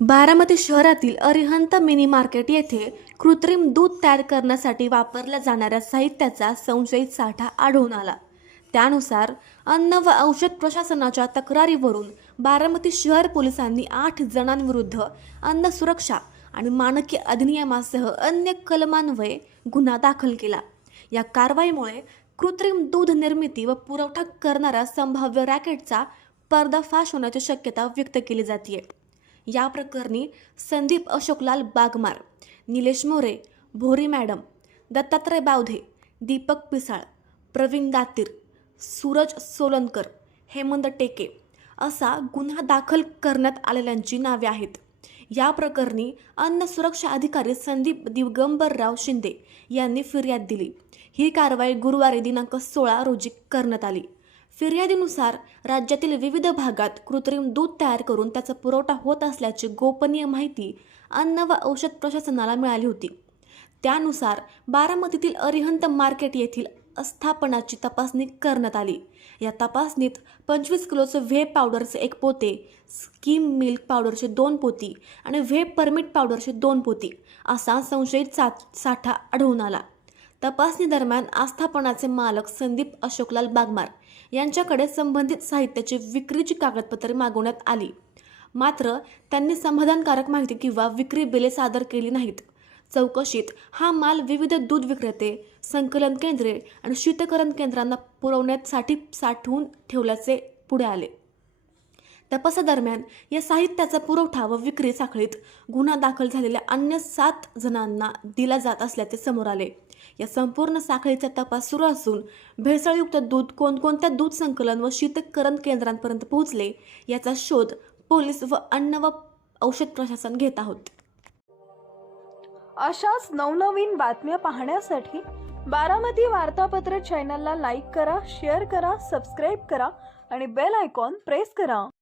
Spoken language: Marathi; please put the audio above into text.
बारामती शहरातील अरिहंत मिनी मार्केट येथे कृत्रिम दूध तयार करण्यासाठी वापरल्या जाणाऱ्या साहित्याचा संशयित साठा आढळून आला. त्यानुसार अन्न व औषध प्रशासनाच्या तक्रारीवरून बारामती शहर पोलिसांनी 8 जणांविरुद्ध अन्न सुरक्षा आणि मानके अधिनियमासह अन्य कलमान्वये गुन्हा दाखल केला. या कारवाईमुळे कृत्रिम दूध निर्मिती व पुरवठा करणाऱ्या संभाव्य रॅकेटचा पर्दाफाश होण्याची शक्यता व्यक्त केली जाते. या प्रकरणी संदीप अशोकलाल बागमार, निलेश मोरे, भोरी मॅडम, दत्तात्रय बावधे, दीपक पिसाळ, प्रवीण दातीर, सूरज सोलनकर, हेमंत टेके असा गुन्हा दाखल करण्यात आलेल्यांची नावे आहेत. या प्रकरणी अन्न सुरक्षा अधिकारी संदीप दिगंबरराव शिंदे यांनी फिर्याद दिली. ही कारवाई गुरुवारी दिनांक 16 रोजी करण्यात आली. फिर्यादीनुसार राज्यातील विविध भागात कृत्रिम दूध तयार करून त्याचा पुरवठा होत असल्याची गोपनीय माहिती अन्न व औषध प्रशासनाला मिळाली होती. त्यानुसार बारामतीतील अरिहंत मार्केट येथील आस्थापनाची तपासणी करण्यात आली. या तपासणीत 25 किलोचे व्हे पावडरचे 1 पोते, स्कीम मिल्क पावडरचे 2 पोती आणि व्हे परमिट पावडरचे 2 पोती असा संशयित साठा आढळून आला. तपासणी दरम्यान आस्थापनाचे मालक संदीप अशोकलाल बागमार यांच्याकडे संबंधित साहित्याची विक्रीची कागदपत्रे मागवण्यात आली. मात्र त्यांनी समाधानकारक माहिती किंवा विक्री बिले सादर केली नाहीत. चौकशीत हा माल विविध दूध विक्रेते, संकलन केंद्रे आणि शीतकरण केंद्रांना पुरवण्यासाठी साठवून ठेवल्याचे पुढे आले. तपासादरम्यान या साहित्याचा पुरवठा व विक्री साखळीत गुन्हा दाखल झालेल्या अन्य 7 जणांना दिला जात असल्याचे समोर आले. या संपूर्ण साखळीचा तपास सुरू असून भेसळयुक्त दूध कोणकोणत्या दूध संकलन व शीतकरण केंद्रांपर्यंत पोहोचले याचा शोध पोलीस व अन्न व औषध प्रशासन घेत आहोत. अशाच नवनवीन बातम्या पाहण्यासाठी बारामती वार्तापत्र चॅनलला लाईक करा, शेअर करा, सबस्क्राईब करा आणि बेल आयकॉन प्रेस करा.